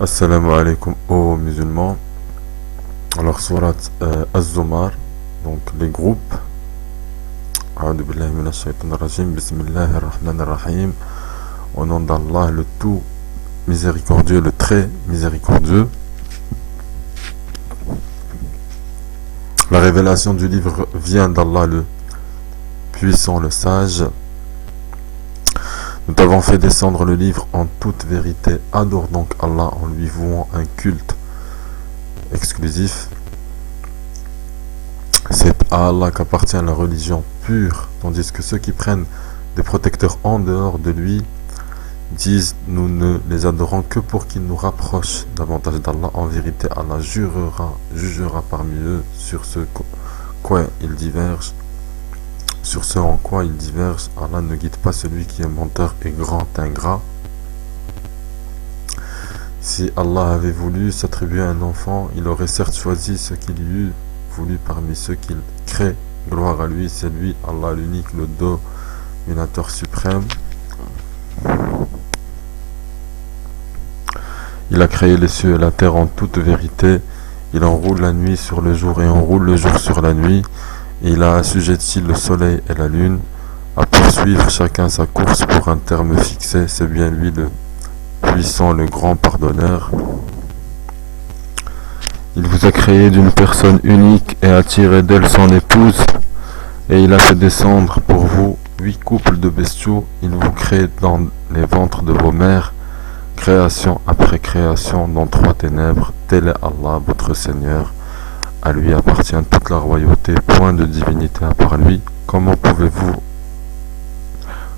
Assalamu alaikum aux musulmans. Alors, surat Az-Zumar, donc les groupes. A'udhu billahi minash shaitanir rajim. Bismillahir rahmanir rahim. Au nom d'Allah, le tout miséricordieux, le très miséricordieux. La révélation du livre vient d'Allah, le puissant, le sage. Nous t'avons fait descendre le livre en toute vérité. Adore donc Allah en lui vouant un culte exclusif. C'est à Allah qu'appartient la religion pure, tandis que ceux qui prennent des protecteurs en dehors de lui disent nous ne les adorons que pour qu'ils nous rapprochent davantage d'Allah. En vérité, Allah jugera parmi eux sur ce quoi ils divergent. Sur ce en quoi ils divergent, Allah ne guide pas celui qui est menteur et grand ingrat. Si Allah avait voulu s'attribuer un enfant, il aurait certes choisi ce qu'il eût voulu parmi ceux qu'il crée. Gloire à lui, c'est lui, Allah l'unique, le dominateur suprême. Il a créé les cieux et la terre en toute vérité. Il enroule la nuit sur le jour et enroule le jour sur la nuit. Et il a assujetti le soleil et la lune à poursuivre chacun sa course pour un terme fixé. C'est bien lui le puissant, le grand pardonneur. Il vous a créé d'une personne unique et a tiré d'elle son épouse. Et il a fait descendre pour vous 8 couples de bestiaux. Il vous crée dans les ventres de vos mères, création après création dans 3 ténèbres. Tel est Allah, votre Seigneur. À lui appartient toute la royauté, point de divinité à part lui. Comment pouvez-vous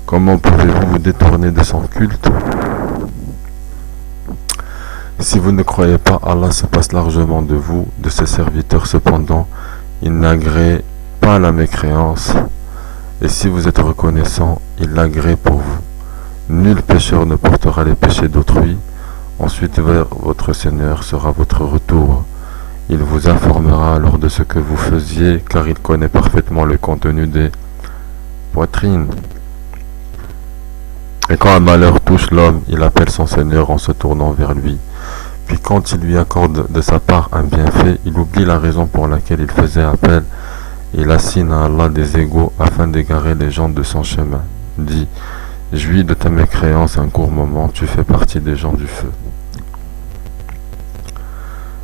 vous détourner de son culte? Si vous ne croyez pas, Allah se passe largement de vous, de ses serviteurs. Cependant, il n'agrée pas la mécréance. Et si vous êtes reconnaissant, il l'agrée pour vous. Nul pécheur ne portera les péchés d'autrui. Ensuite, vers votre Seigneur sera votre retour. Il vous informera alors de ce que vous faisiez, car il connaît parfaitement le contenu des poitrines. Et quand un malheur touche l'homme, il appelle son Seigneur en se tournant vers lui. Puis quand il lui accorde de sa part un bienfait, il oublie la raison pour laquelle il faisait appel. Il assigne à Allah des égaux afin d'égarer les gens de son chemin. Dit, jouis de ta mécréance un court moment, tu fais partie des gens du feu.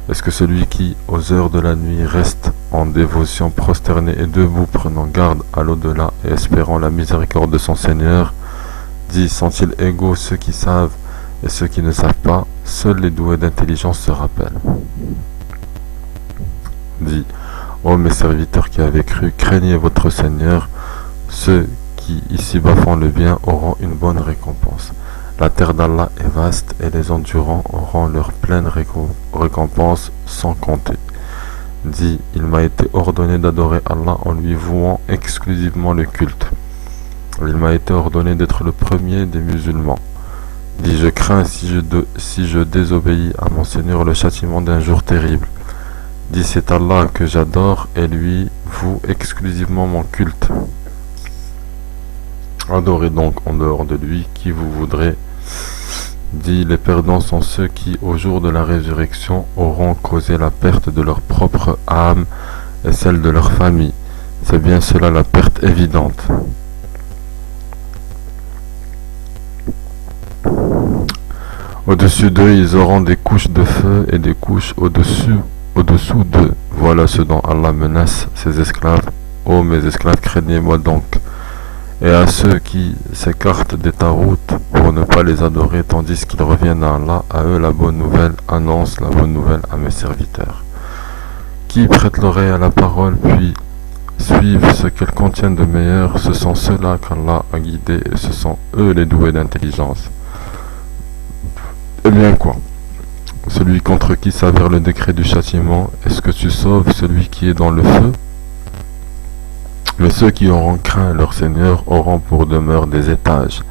Est-ce que celui qui, aux heures de la nuit, reste en dévotion prosterné et debout, prenant garde à l'au-delà et espérant la miséricorde de son Seigneur, dit, sont-ils égaux ceux qui savent et ceux qui ne savent pas? Seuls les doués d'intelligence se rappellent. Dit, ô mes serviteurs qui avez cru, craignez votre Seigneur. Ceux qui ici-bas font le bien auront une bonne récompense. La terre d'Allah est vaste et les endurants auront leur pleine récompense sans compter. Dit, il m'a été ordonné d'adorer Allah en lui vouant exclusivement le culte. Il m'a été ordonné d'être le premier des musulmans. Dit, je crains si je désobéis à mon Seigneur le châtiment d'un jour terrible. Dit, c'est Allah que j'adore et lui voue exclusivement mon culte. Adorez donc en dehors de lui qui vous voudrez. Dit, les perdants sont ceux qui, au jour de la résurrection, auront causé la perte de leur propre âme et celle de leur famille. C'est bien cela la perte évidente. Au-dessus d'eux, ils auront des couches de feu et des couches au-dessous d'eux. Voilà ce dont Allah menace ses esclaves. Ô mes esclaves, craignez-moi donc. Et à ceux qui s'écartent des taroutes pour ne pas les adorer tandis qu'ils reviennent à Allah, à eux la bonne nouvelle, annonce la bonne nouvelle à mes serviteurs. Qui prête l'oreille à la parole puis suivent ce qu'elle contient de meilleur, ce sont ceux-là qu'Allah a guidés et ce sont eux les doués d'intelligence. Eh bien quoi? Celui contre qui s'avère le décret du châtiment, est-ce que tu sauves celui qui est dans le feu? Mais ceux qui auront craint leur Seigneur auront pour demeure des étages,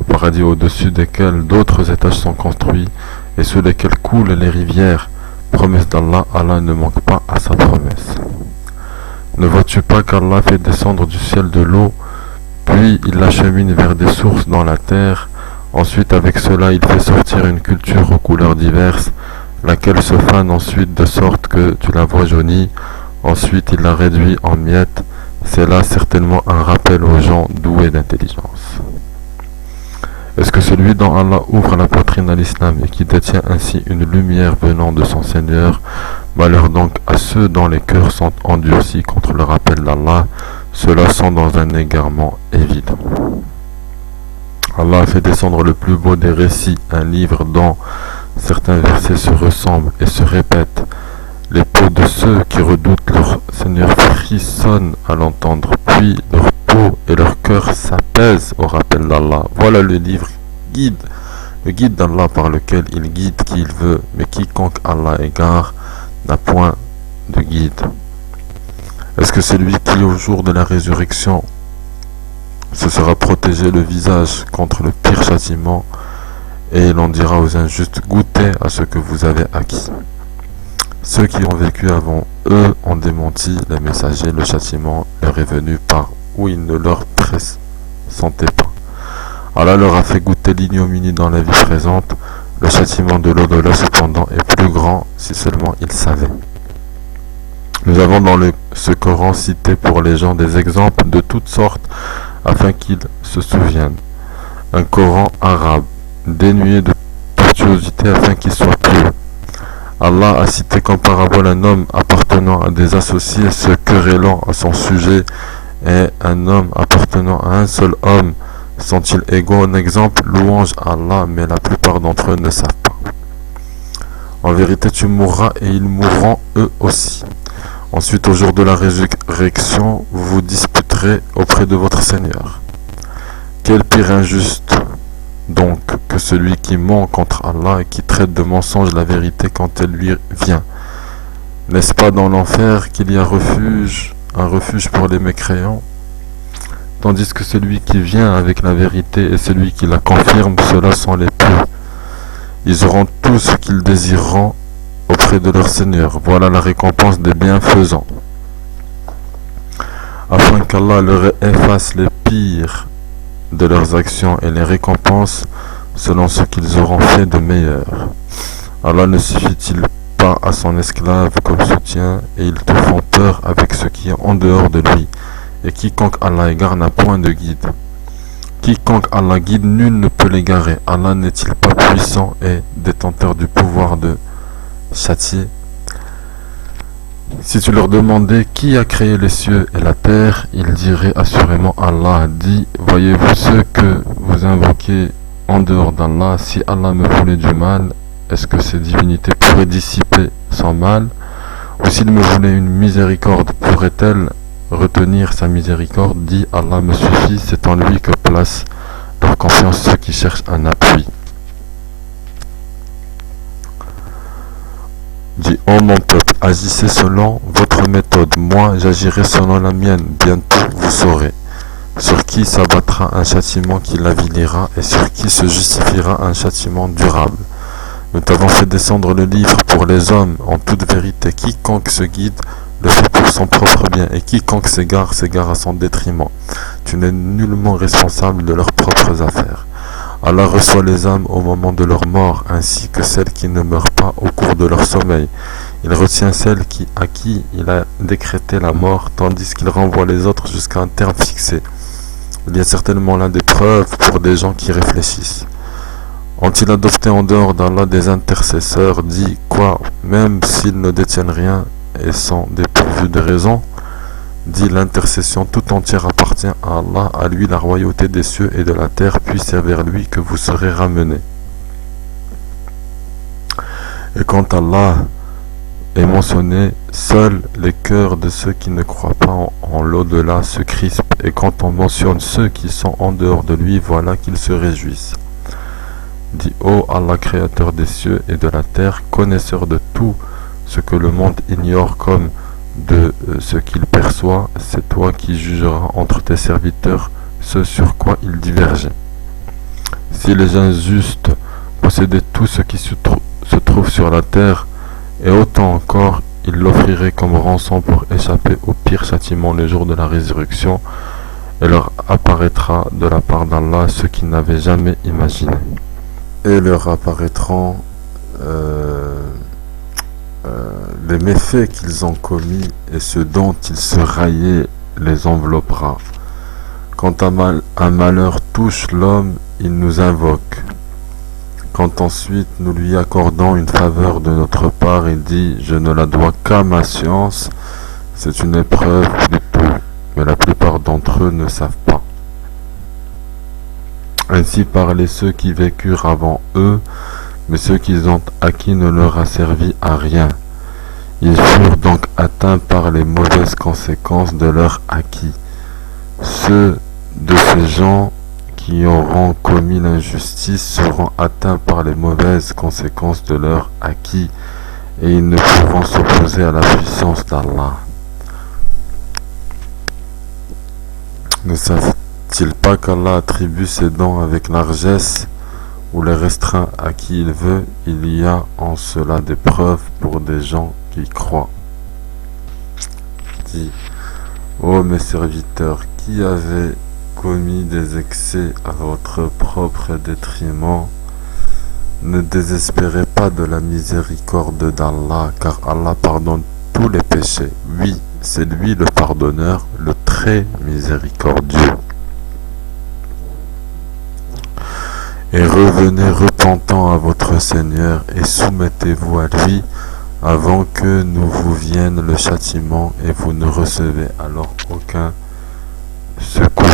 au paradis au-dessus desquels d'autres étages sont construits et sous lesquels coulent les rivières. Promesse d'Allah, Allah ne manque pas à sa promesse. Ne vois-tu pas qu'Allah fait descendre du ciel de l'eau, puis il l'achemine vers des sources dans la terre, Ensuite, avec cela, il fait sortir une culture aux couleurs diverses, laquelle se fane ensuite de sorte que tu la vois jaunie. Ensuite, il la réduit en miettes. C'est là certainement un rappel aux gens doués d'intelligence. Est-ce que celui dont Allah ouvre la poitrine à l'islam et qui détient ainsi une lumière venant de son Seigneur, malheur donc à ceux dont les cœurs sont endurcis contre le rappel d'Allah, ceux-là sont dans un égarement évident. Allah a fait descendre le plus beau des récits, un livre dont certains versets se ressemblent et se répètent. Les peaux de ceux qui redoutent leur Seigneur frissonnent à l'entendre, puis leur peau et leur cœur s'apaisent au rappel d'Allah. Voilà le livre guide, le guide d'Allah par lequel il guide qui il veut, mais quiconque Allah égare n'a point de guide. Est-ce que celui qui au jour de la résurrection se sera protégé le visage contre le pire châtiment, et il en dira aux injustes, goûtez à ce que vous avez acquis. Ceux qui ont vécu avant eux ont démenti les messagers, le châtiment leur est venu par où il ne leur pressentait pas. Allah leur a fait goûter l'ignominie dans la vie présente, le châtiment de l'au-delà cependant est plus grand si seulement ils savaient. Nous avons dans ce Coran cité pour les gens des exemples de toutes sortes afin qu'ils se souviennent. Un Coran arabe, dénué de tortuosité afin qu'il soit pieux. Allah a cité comme parabole un homme appartenant à des associés se querellant à son sujet et un homme appartenant à un seul homme sont-ils égaux en exemple? Louange à Allah, mais la plupart d'entre eux ne savent pas. En vérité tu mourras et ils mourront eux aussi. Ensuite, au jour de la résurrection, vous vous disputerez auprès de votre Seigneur. Quel pire injuste donc que celui qui ment contre Allah et qui traite de mensonge la vérité quand elle lui vient. N'est-ce pas dans l'enfer qu'il y a un refuge pour les mécréants? Tandis que celui qui vient avec la vérité et celui qui la confirme, ceux-là sont les pieux. Ils auront tout ce qu'ils désireront auprès de leur Seigneur. Voilà la récompense des bienfaisants. Afin qu'Allah leur efface les pires de leurs actions et les récompenses selon ce qu'ils auront fait de meilleur. Allah ne suffit-il pas à son esclave comme soutien et ils te font peur avec ce qui est en dehors de lui. Et quiconque Allah égare n'a point de guide. Quiconque Allah guide, nul ne peut l'égarer. Allah n'est-il pas puissant et détenteur du pouvoir de châtier? Si tu leur demandais qui a créé les cieux et la terre, ils diraient assurément Allah. Dit, voyez-vous ceux que vous invoquez en dehors d'Allah, si Allah me voulait du mal, est-ce que ces divinités pourraient dissiper son mal? Ou s'il me voulait une miséricorde, pourrait-elle retenir sa miséricorde? Dit, Allah me suffit, c'est en lui que placent leur confiance ceux qui cherchent un appui. Dit, ô mon peuple, agissez selon votre méthode, moi j'agirai selon la mienne, bientôt vous saurez. Sur qui s'abattra un châtiment qui l'avilira et sur qui se justifiera un châtiment durable. Nous t'avons fait descendre le livre pour les hommes en toute vérité. Quiconque se guide le fait pour son propre bien et quiconque s'égare à son détriment. Tu n'es nullement responsable de leurs propres affaires. Allah reçoit les âmes au moment de leur mort, ainsi que celles qui ne meurent pas au cours de leur sommeil. Il retient celles à qui il a décrété la mort, tandis qu'il renvoie les autres jusqu'à un terme fixé. Il y a certainement là des preuves pour des gens qui réfléchissent. Ont-ils adopté en dehors d'Allah des intercesseurs? Dit quoi? Même s'ils ne détiennent rien et sont dépourvus de raison? Dit, l'intercession tout entière appartient à Allah, à lui la royauté des cieux et de la terre, puis c'est vers lui que vous serez ramenés. Et quand Allah est mentionné, seuls les cœurs de ceux qui ne croient pas en l'au-delà se crispent, et quand on mentionne ceux qui sont en dehors de lui, voilà qu'ils se réjouissent. Dit, ô Allah, créateur des cieux et de la terre, connaisseur de tout ce que le monde ignore comme de ce qu'il perçoit, c'est toi qui jugeras entre tes serviteurs ce sur quoi ils divergeaient. Si les injustes possédaient tout ce qui se trouve sur la terre, et autant encore, ils l'offriraient comme rançon pour échapper au pire châtiment le jour de la résurrection, et leur apparaîtra de la part d'Allah ce qu'ils n'avaient jamais imaginé. Et leur apparaîtront les méfaits qu'ils ont commis et ce dont ils se raillaient les enveloppera. Quand un malheur touche l'homme, il nous invoque. Quand ensuite nous lui accordons une faveur de notre part, il dit « Je ne la dois qu'à ma science », c'est une épreuve plutôt, mais la plupart d'entre eux ne savent pas. Ainsi parlaient ceux qui vécurent avant eux, mais ce qu'ils ont acquis ne leur a servi à rien. Ils furent donc atteints par les mauvaises conséquences de leur acquis. Ceux de ces gens qui auront commis l'injustice seront atteints par les mauvaises conséquences de leur acquis, et ils ne pourront s'opposer à la puissance d'Allah. Ne savent-ils pas qu'Allah attribue ses dons avec largesse ou les restreint à qui il veut? Il y a en cela des preuves pour des gens qui croient. Dit, ô mes serviteurs, qui avez commis des excès à votre propre détriment, ne désespérez pas de la miséricorde d'Allah, car Allah pardonne tous les péchés. Oui, c'est lui le pardonneur, le très miséricordieux. Et revenez repentant à votre Seigneur et soumettez-vous à lui avant que ne vous vienne le châtiment et vous ne recevez alors aucun secours.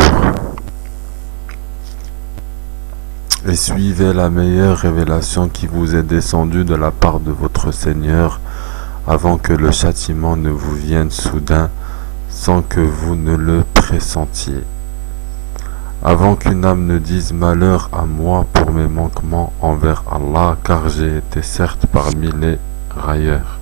Et suivez la meilleure révélation qui vous est descendue de la part de votre Seigneur avant que le châtiment ne vous vienne soudain sans que vous ne le pressentiez. Avant qu'une âme ne dise malheur à moi pour mes manquements envers Allah, car j'ai été certes parmi les railleurs.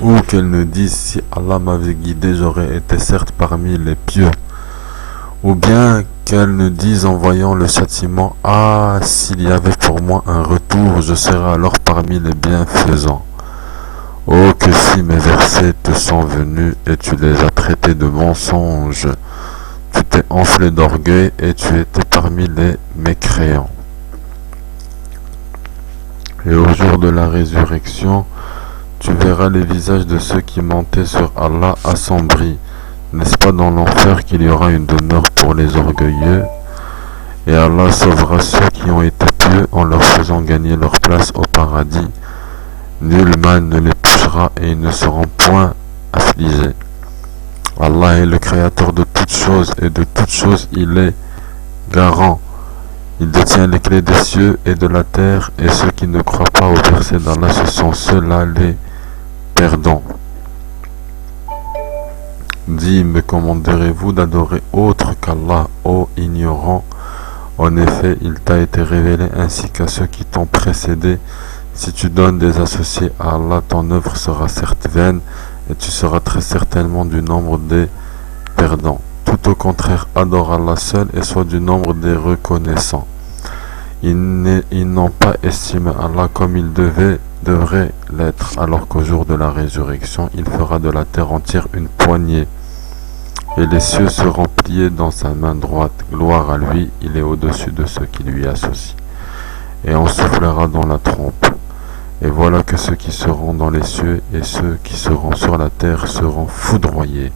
Ou qu'elle ne dise si Allah m'avait guidé, j'aurais été certes parmi les pieux. Ou bien qu'elle ne dise en voyant le châtiment, ah, s'il y avait pour moi un retour, je serais alors parmi les bienfaisants. Oh, que si mes versets te sont venus et tu les as traités de mensonges, tu t'es enflé d'orgueil et tu étais parmi les mécréants. Et au jour de la résurrection, tu verras les visages de ceux qui mentaient sur Allah assombris. N'est-ce pas dans l'enfer qu'il y aura une demeure pour les orgueilleux? Et Allah sauvera ceux qui ont été pieux en leur faisant gagner leur place au paradis. Nul mal ne les touchera et ils ne seront point affligés. Allah est le créateur de toutes choses et de toutes choses il est garant. Il détient les clés des cieux et de la terre et ceux qui ne croient pas au verset d'Allah, ce sont ceux-là les perdants. Dis, me commanderez-vous d'adorer autre qu'Allah, ô ignorant? En effet, il t'a été révélé ainsi qu'à ceux qui t'ont précédé. Si tu donnes des associés à Allah, ton œuvre sera certes vaine et tu seras très certainement du nombre des perdants. Tout au contraire, adore Allah seul et sois du nombre des reconnaissants. Ils n'ont pas estimé Allah comme il devrait l'être, alors qu'au jour de la résurrection, il fera de la terre entière une poignée. Et les cieux seront pliés dans sa main droite. Gloire à lui, il est au-dessus de ceux qui lui associent. Et on soufflera dans la trompe. Et voilà que ceux qui seront dans les cieux et ceux qui seront sur la terre seront foudroyés,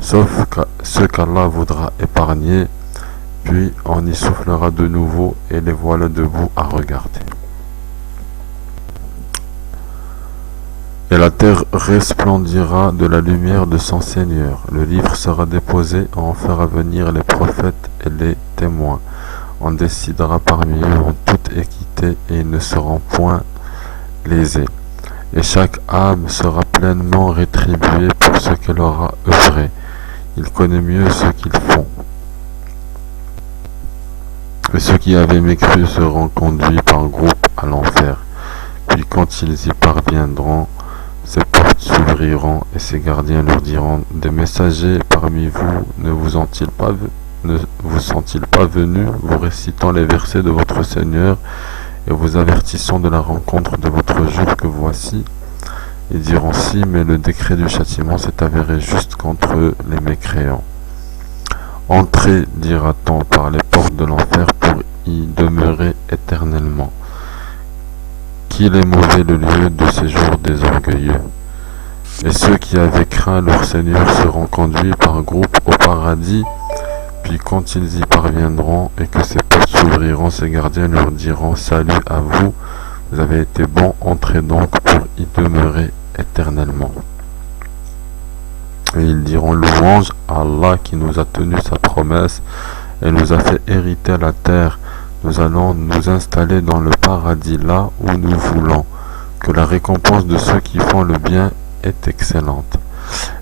sauf ceux qu'Allah voudra épargner, puis on y soufflera de nouveau et les voilà debout à regarder. Et la terre resplendira de la lumière de son Seigneur. Le livre sera déposé, on fera venir les prophètes et les témoins. On décidera parmi eux en toute équité et ils ne seront point lésés. Et chaque âme sera pleinement rétribuée pour ce qu'elle aura œuvré. Il connaît mieux ce qu'ils font. Et ceux qui avaient mécru seront conduits par groupe à l'enfer. Puis quand ils y parviendront, ces portes s'ouvriront et ces gardiens leur diront, des messagers parmi vous ne vous sont-ils pas venus, vous récitant les versets de votre Seigneur et vous avertissant de la rencontre de votre jour que voici? Ils diront si, mais le décret du châtiment s'est avéré juste contre les mécréants. Entrez, dira-t-on, par les portes de l'enfer pour y demeurer éternellement. Qu'il est mauvais le lieu de séjour des orgueilleux. Et ceux qui avaient craint leur Seigneur seront conduits par groupe au paradis, puis quand ils y parviendront et que ses portes s'ouvriront, ses gardiens leur diront « Salut à vous, vous avez été bons, entrez donc pour y demeurer éternellement. » Et ils diront « Louange à Allah qui nous a tenu sa promesse et nous a fait hériter la terre. Nous allons nous installer dans le paradis là où nous voulons, que la récompense de ceux qui font le bien est excellente. »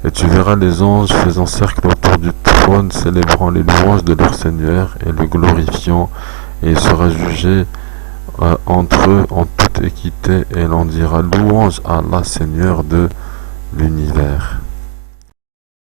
Et tu verras les anges faisant cercle autour du trône, célébrant les louanges de leur Seigneur et le glorifiant, et il sera jugé entre eux en toute équité, et l'on dira louange à Allah, Seigneur de l'univers.